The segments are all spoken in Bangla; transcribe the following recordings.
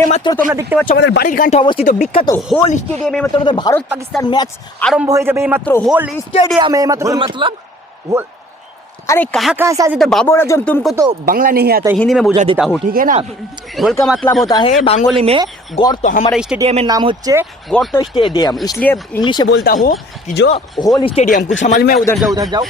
এইমাত্র তোমরা দেখতে পাচ্ছ আমাদের বাড়ির কাণ্ঠে অবস্থিত। বিখ্যাত হোল স্টেডিয়ামে এইমাত্র আমাদের ভারত পাকিস্তান ম্যাচ আরম্ভ হয়ে যাবে এইমাত্র হোল স্টেডিয়ামে। এইমাত্র হোল আরে কাহা কাহা সাজে তো বাবর একজন তুমি তো বাংলা নিয়ে আতা হিন্দি মে বুঝা দিতা হো ঠিক না? হোলকা মাতলাম হতা হে বাঙ্গলি মে গর্ত আমার স্টেডিয়ামের নাম হচ্ছে গর তো স্টেডিয়াম। ইসলিয়ে ইংলিশে বলতা হো কি জো হোল স্টেডিয়াম কুছ সমাজ মে উধার যাও উধার যাও।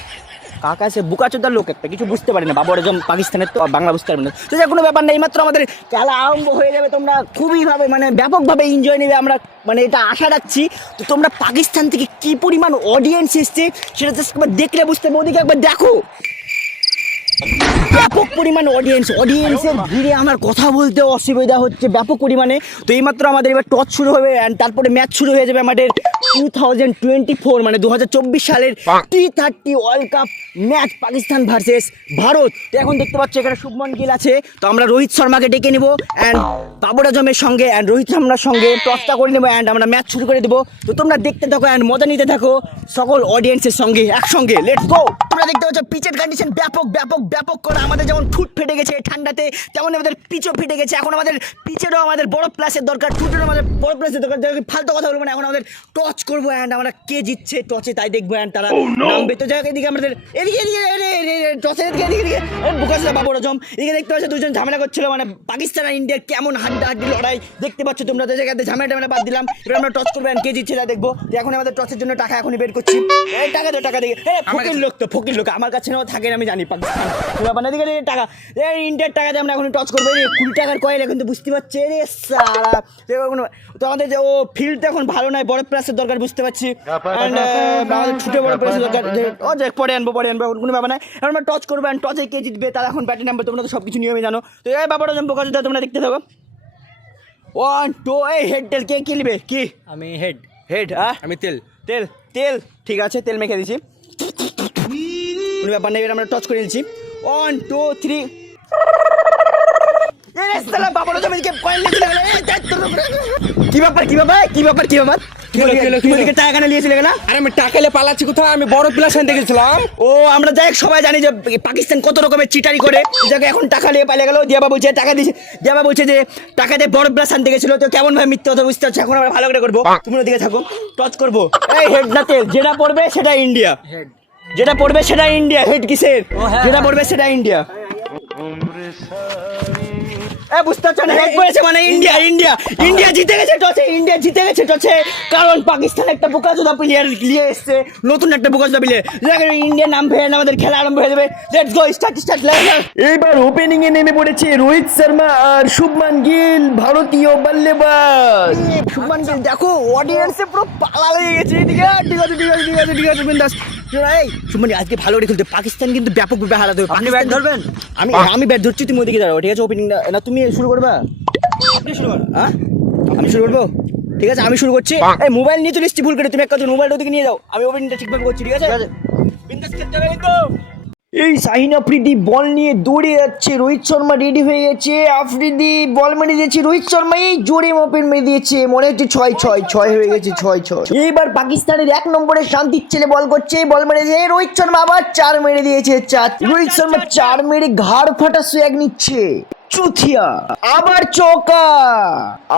কাকা সে বুকাচোদার লোক একটা, কিছু বুঝতে পারি না। বাবর আজম পাকিস্তানের তো বাংলা বুঝতে পারবে না। তো যে কোনো ব্যাপার না এইমাত্র আমাদের খেলা আরম্ভ হয়ে যাবে। তোমরা খুবইভাবে মানে ব্যাপকভাবে এনজয় নেবে আমরা মানে এটা আশা রাখছি। তো তোমরা পাকিস্তান থেকে কি পরিমাণ অডিয়েন্স এসছে, সেটা জাস্ট একবার দেখলে বুঝতে পারবে ওদিকে একবার দেখো। ব্যাপক পরিমাণ অডিয়েন্স অডিয়েন্সের ভিড়ে আমার কথা বলতে অসুবিধা হচ্ছে ব্যাপক পরিমাণে। তো এইমাত্র আমাদের এবার টচ শুরু হবে অ্যান্ড তারপরে ম্যাচ শুরু হয়ে যাবে আমাদের টু থাউজেন্ড টোয়েন্টি ফোর মানে দু হাজার চব্বিশ সালের T thirty World Cup match Pakistan versus Bharat. তো এখন দেখতে পাচ্ছি এখানে শুভমন গিল আছে। তো আমরা রোহিত শর্মাকে ডেকে নিব অ্যান্ড বাবর আজমের সঙ্গে অ্যান্ড রোহিত শর্মার সঙ্গে টসটা করে নেব অ্যান্ড আমরা ম্যাচ শুরু করে দেবো। তো তোমরা দেখতে থাকো অ্যান্ড মজা নিতে থাকো। সকল অডিয়েন্সের সঙ্গে একসঙ্গে লেটস গো তোমরা দেখতে পাচ্ছ পিচের কন্ডিশন ব্যাপক ব্যাপক ব্যাপক করে আমাদের যেমন ফুট ফেটে গেছে ঠান্ডাতে তেমন আমাদের পিচও ফেটে গেছে। এখন আমাদের পিচেরও আমাদের বড় প্লাসের দরকার ফুটেরও আমাদের বড় প্লাসের দরকার। ফালতু কথা বলব না এখন আমাদের টচ করব অ্যান্ড আমরা কে জিতছে টচে তাই দেখব অ্যান্ড তারা নামবে। তো যাই এদিকে আমাদের এদিকে এদিকে টচের এদিকে এদিকে এদিকে। বুকাসা বাবু রজম এদিকে দেখতে পাচ্ছ দুজন ঝামেলা করছিল মানে পাকিস্তান আর ইন্ডিয়ার কেমন হাড্ডা হাড্ডি লড়াই দেখতে পাচ্ছ তোমরা। তো জায়গাতে ঝামেলা টামেলা বাদ দিলাম এবার আমরা টচ করব অ্যান্ড কে জিতছে তাই দেখব। এখন আমাদের টচের জন্য টাকা এখনই বের করছি। টাকা দে টাকা দিয়ে ফকির লোক তো ফকির লোক আমার কাছে নাও থাকে না আমি জানি পাকিস্তান। এদিকে এদিকে টাকা। ইন্ডিয়ার টাকা দিয়ে আমরা এখন টচ করব। কুড়ি টাকার কয়েল এখন তো বুঝতে পারছি। রে সারা তো তো আমাদের যে ও ফিল্ড এখন ভালো নয় বড় প্লাসের দরকার বুঝতে পারছি। অ্যান্ড আমাদের ছুটে বড় প্লাসের দরকার। ও যে পরে আনব পরে আনব কোনো ব্যাপার নাই। এখন আমরা টচ করব অ্যান্ড টচে কে জিতবে তারা এখন ব্যাটে নামবে তোমরা তো সব কিছু নিয়মে জানো। তো এই বাবারা জম্পো কাজ তোমরা দেখতে থাকো। ওয়ান টু এই হেড টেল কে কি নিবে? কি? আমি হেড হেড হ্যাঁ? আমি তেল। তেল তেল ঠিক আছে তেল মেখে দিচ্ছি কোনো ব্যাপার নেই এবার আমরা টচ করে নিচ্ছি। ওয়ান টু থ্রি কি ব্যাপার কি ব্যাপার কি ব্যাপার কি ব্যাপার? টাকা নিয়েছিলে কেনা? আরে আমি টাকালে পালাচ্ছি কোথাও আমি বড় গেছিলাম ও আমরা যাই সবাই জানি যে পাকিস্তান কত রকমের চিটারি করে। যাকে এখন টাকা নিয়ে পালিয়ে গেল দিয়াবা বলছে টাকা দিয়েছে দিয়াবা বলছে যে টাকা দিয়ে বড় তো কেমন ভাবে মিথ্যে কথা বুঝতে পারছ? এখন আমরা ভালো করে করব। তুমি ওদিকে থাকো টচ করব। এই হেড না তেল যেটা পড়বে সেটা ইন্ডিয়া হেড যেটা পড়বে সেটা ইন্ডিয়া। হেড কিসের? হ্যাঁ, যেটা পড়বে সেটা ইন্ডিয়া। বুঝতে পারছ না? মানে ইন্ডিয়া ইন্ডিয়া ইন্ডিয়া জিতে গেছে টসে ইন্ডিয়া জিতে গেছে টসে কারণ পাকিস্তান একটা বোকাচোদা প্লেয়ার নিয়ে এসেছে নতুন একটা বোকাচোদা প্লেয়ার ইন্ডিয়ার নাম আমাদের খেলা আরম্ভ হয়ে যাবে। লেটস গো স্টার্ট স্টার্ট এইবার ওপেনিং এ নেমে পড়েছে রোহিত শর্মা আর শুভমান গিল ভারতীয় বল্লেবাজ শুভমান গিল দেখো অডিয়েন্সে পুরো পালা লেগে গেছে এদিকে ঠিক আছে ঠিক আছে ঠিক আছে ঠিক আছে বিন্দাস। এই শুভমান আজকে ভালো করে খেলতে পাকিস্তান কিন্তু ব্যাপকভাবে হারাতে হবে। আপনি ব্যাট ধরবেন? আমি আমি ব্যাট ধরছি তুমি ওদিকে দাঁড়াও ঠিক আছে ওপেনিং না তুমি শুরু করবা? শুরু হ্যাঁ আমি শুরু করব? ঠিক আছে আমি শুরু করছি। এই মোবাইল নিয়ে চলে এসছি ভুল করে তুমি এক কাজ মোবাইলটা ওদিকে নিয়ে যাও। আমি ওপেনিংটা ঠিকভাবে করছি ঠিক আছে? বিন্দাস খেলতে হবে কিন্তু। এই সাহিন আফ্রিদি বল নিয়ে দৌড়ে যাচ্ছে। রোহিত শর্মা রেডি হয়ে গেছে। আফ্রিদি বল মেরে দিয়েছে। রোহিত শর্মা এই জোরে ওপেন মেরে দিয়েছে। মনে হচ্ছে ছয় ছয় ছয় হয়ে গেছে ছয় ছয়। এইবার পাকিস্তানের এক নম্বরে শান্তির ছেলে বল করছে। বল মেরে দিয়ে রোহিত শর্মা আবার চার মেরে দিয়েছে চার। রোহিত শর্মা চার মেরে ঘাড় ফাটা সুয়াগ নিচ্ছে। চুথিয়া। আবার চৌকা।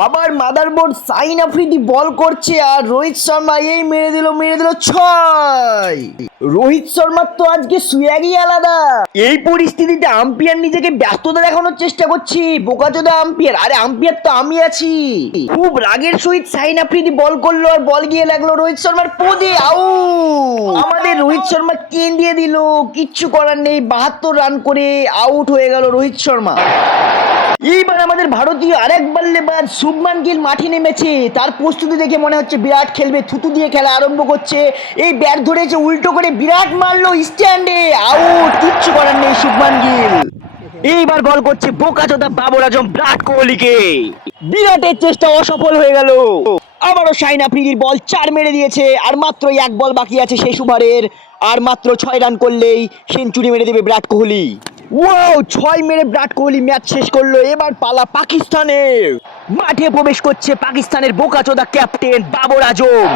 আবার মাদারবোর্ড সাইন আফ্রিদি বল করছে আর রোহিত শর্মা এই মেরে দিল মেরে দিল ছয়। রোহিত শর্মার তো আজকে সুয়াগই আলাদা। এই পরিস্থিতিতে আম্পিয়ার নিজেকে ব্যস্ততা দেখানোর চেষ্টা করছি। বোকাচোদা আম্পিয়ার। আরে আম্পিয়ার তো আমি আছি। খুব রাগের সহিত সাইন আফ্রিদি বল করল আর বল গিয়ে লাগল রোহিত শর্মার পদে। আউ আমাদের রোহিত শর্মা কেন দিয়ে দিল। কিচ্ছু করার নেই। বাহাত্তর রান করে আউট হয়ে গেল রোহিত শর্মা। এইবার আমাদের ভারতীয় আরেক বাল্লেবাজ শুভমান গিল মাঠে নেমেছে। তার প্রস্তুতি দেখে মনে হচ্ছে বিরাট খেলবে, থুতু দিয়ে খেলা আরম্ভ করছে। এই ব্যাট ধরেছে, উল্টো করে বিরাট মারলো স্ট্যান্ডে আউট, কিচ্ছু করার নেই শুভমান গিল। এইবার বল করছে বোকাচোদা বাবর আজম বিরাট কোহলিকে। বিরাটের চেষ্টা অসফল হয়ে গেল। আবারও শাইন আফ্রিদির বল চার মেরে দিয়েছে, আর মাত্র এক বল বাকি আছে শেষ ওভারের। আর মাত্র ছয় রান করলেই সেঞ্চুরি মেরে দেবে বিরাট কোহলি। ওয়াও ছয় মেরে বিরাট কোহলি ম্যাচ শেষ করল, এবার পালা পাকিস্তানের। মাঠে প্রবেশ করছে পাকিস্তানের বোকাচোদা ক্যাপ্টেন বাবর আজম।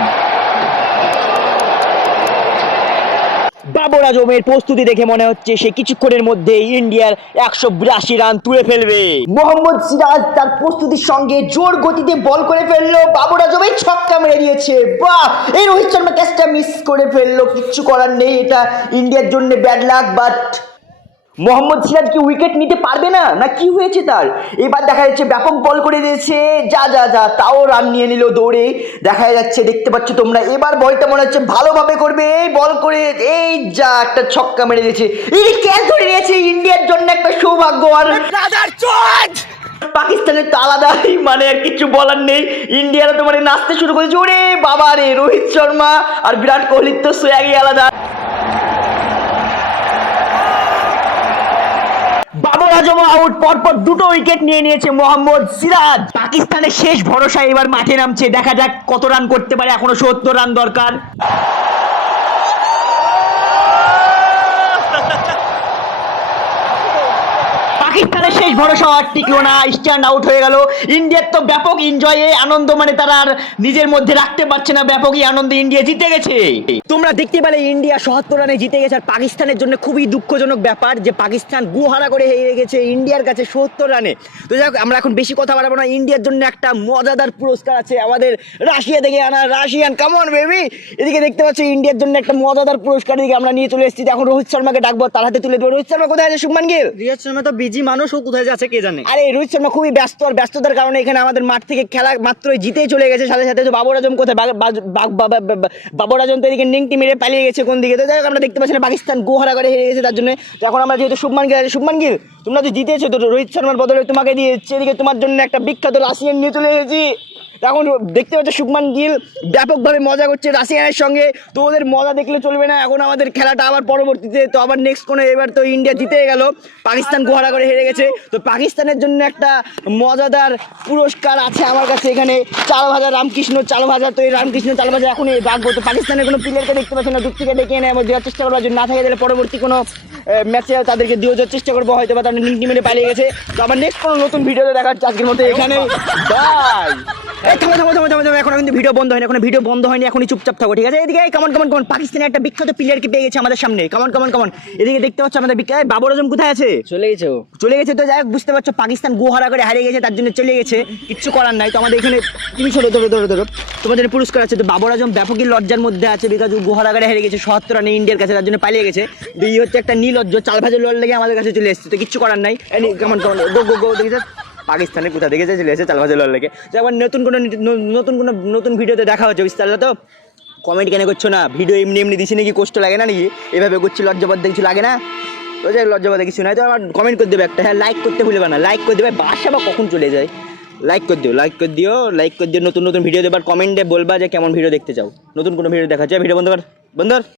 বাবর আজমের প্রস্তুতি দেখে মনে হচ্ছে সে কিছুক্ষণের মধ্যে ইন্ডিয়ার একশো বিরাশি রান তুলে ফেলবে। মোহাম্মদ সিরাজ তার প্রস্তুতির সঙ্গে জোর গতিতে বল করে ফেলল, বাবর আজমের ছক্কা মেরে দিয়েছে। বাহ! এই রোহিত শর্মা ক্যাচটা মিস করে ফেলল, কিচ্ছু করার নেই, এটা ইন্ডিয়ার জন্য bad luck but Mohammed Siraj কি উইকেট নিতে পারবে না? না কি হয়েছে তার? এবার দেখা যাচ্ছে ব্যাপক বল করে দিয়েছে। যা যা যা তাও রান নিয়ে নিল দৌড়ে। দেখা যাচ্ছে দেখতে পাচ্ছ তোমরা এবার বলটা মনে হচ্ছে ভালোভাবে করবে। এই বল করে এই যা একটা ছক্কা মেরে দিয়েছে। এই ক্যাচ ধরে নিয়েছে ইন্ডিয়ার জন্য একটা সৌভাগ্য। আর পাকিস্তানের তো আলাদাই মানে আর কিছু বলার নেই। ইন্ডিয়ারা তো মানে নাচতে শুরু করেছে। ওরে বাবা রে রোহিত শর্মা আর বিরাট কোহলির তো সোয়াগই আলাদা। আজম আউট, পরপর দুটো উইকেট নিয়ে নিয়েছে মোহাম্মদ সিরাজ। পাকিস্তানের শেষ ভরসা এবার মাঠে নামছে। দেখা যাক কত রান করতে পারে, এখনও সত্তর রান দরকার। পাকিস্তানের শেষ ভরসা আর টিকলো না স্ট্যান্ড আউট হয়ে গেল। ইন্ডিয়ার তো ব্যাপক এনজয়ে আনন্দ মানে তারা আর নিজের মধ্যে রাখতে পারছে না ব্যাপকই আনন্দে ইন্ডিয়া জিতে গেছে। তোমরা দেখতে পেলে ইন্ডিয়া সত্তর রানে জিতে গেছে আর পাকিস্তানের জন্য খুবই দুঃখজনক ব্যাপার যে পাকিস্তান গুহারা করে হেরে গেছে ইন্ডিয়ার কাছে সত্তর রানে। তো যাই আমরা এখন বেশি কথা বাড়াবো না ইন্ডিয়ার জন্য একটা মজাদার পুরস্কার আছে আমাদের রাশিয়া থেকে আনা রাশিয়ান। কামন বেবি এদিকে দেখতে পাচ্ছি ইন্ডিয়ার জন্য একটা মজাদার পুরস্কার এদিকে আমরা নিয়ে চলে এসেছি। এখন রোহিত শর্মাকে ডাকবো তার হাতে তুলে দেবো। রোহিত শর্মা কোথায় আছে শুভমান গিল? রিয়াজ শর্মা তো বিজি মানুষ কোথায় যাচ্ছে কে জানে? আরে, রোহিত শর্মা খুবই ব্যস্ত আর ব্যস্ততার কারণে এখানে আমাদের মাঠ থেকে খেলা মাত্রই জিতেই চলে গেছে। সাথে সাথে বাবর আজম কোথায়? বাবর আজম তো এদিকে নিংটি মেরে পালিয়ে গেছে কোন দিকে? তো যাই আমরা দেখতে পাচ্ছি না, পাকিস্তান গোহারা করে হেরে গেছে তার জন্য। তো এখন আমরা যেহেতু শুভমান গিল শুভমান গিল, তোমরা তো জিতেছো, তো রোহিত শর্মার বদলে তোমাকে দিয়ে এদিকে তোমার জন্য একটা বিখ্যাত রাশিয়ান নিয়ে চলে এসেছি। এখন দেখতে পাচ্ছ শুভমান গিল ব্যাপকভাবে মজা করছে রাশিয়ানের সঙ্গে। তো ওদের মজা দেখলে চলবে না। এখন আমাদের খেলাটা আবার পরবর্তীতে, তো আবার নেক্সট কোনো এবার তো ইন্ডিয়া জিতে গেল। পাকিস্তান গোহারা করে হেরে গেছে। তো পাকিস্তানের জন্য একটা মজাদার পুরস্কার আছে আমার কাছে এখানে। চাল ভাজা রামকৃষ্ণ চাল ভাজা তো এই রামকৃষ্ণ চাল ভাজা এখন এই রাখব তো পাকিস্তানের কোনো প্লেয়ারকে দেখতে পাচ্ছি না, দূর থেকে ডেকে এনে আমার দেওয়ার চেষ্টা করব। না থাকে তাহলে পরবর্তী কোনো ম্যাচে তাদেরকে দিয়ে দেওয়ার চেষ্টা করব। হয়তো বা তাদের লিঙ্ক টিমে পালিয়ে গেছে। তো আবার নেক্সট কোনো নতুন ভিডিওতে দেখা হচ্ছে আজকের মতো এখানে বাই থামো থামো থামো থামো থামো এখন কিন্তু ভিডিও বন্ধ হয়নি এখন ভিডিও বন্ধ হয়নি এখনই চুপচাপ থাকো ঠিক আছে? এদিকে কেমন কেমন কেমন পাকিস্তানের একটা বিখ্যাত প্লেয়ারকে পেয়ে গেছে আমাদের সামনে কেমন কেমন কেমন এদিকে দেখতে পাচ্ছ আমাদের বিখ্যাত বাবর আজম কোথায় আছে? চলে গেছে চলে গেছে তো যাই বুঝতে পারছ পাকিস্তান গোহারা করে হারিয়ে গেছে তার জন্য চলে গেছে কিচ্ছু করার নাই তো আমাদের এখানে তুমি ছোটো ধরো ধরো ধরো তোমাদের পুরস্কার আছে তো বাবর আজম ব্যাপকই লজ্জার মধ্যে আছে বিকজ গোহারা করে হেরে গেছে সত্তর রানে ইন্ডিয়ার কাছে তার জন্য পালিয়ে গেছে হচ্ছে একটা নীলজ্জ চাল ভাজা লড় লেগে আমাদের কাছে চলে এসেছে তো কিচ্ছু করার নাই কেমন কেমন গো গো গো দেখেছে পাকিস্তানে কোথা দেখেছে চলে এসেছে চাল ভাজা লেগে। তো একবার নতুন কোনো নতুন কোনো নতুন ভিডিওতে দেখা হচ্ছে বিস্তারিত তো? কমেন্ট কেন করছ না? ভিডিও এমনি এমনি দিছি নাকি? কষ্ট লাগে না নাকি? এভাবে করছি লজ্জাবাদ কিছু লাগে না? তো যাই হোক, কিছু নাই। তো আমার কমেন্ট করে দেবে একটা। হ্যাঁ লাইক করতে ভুলবে না। লাইক করে দেবে বাসা বা কখন চলে যায়? লাইক করে দিও লাইক করে দিও লাইক করে দিও। নতুন নতুন ভিডিও দেবার কমেন্টে বলবা যে কেমন ভিডিও দেখতে চাও। নতুন কোনো ভিডিও দেখা যায়? ভিডিও বন্ধ কর। বন্ধ কর।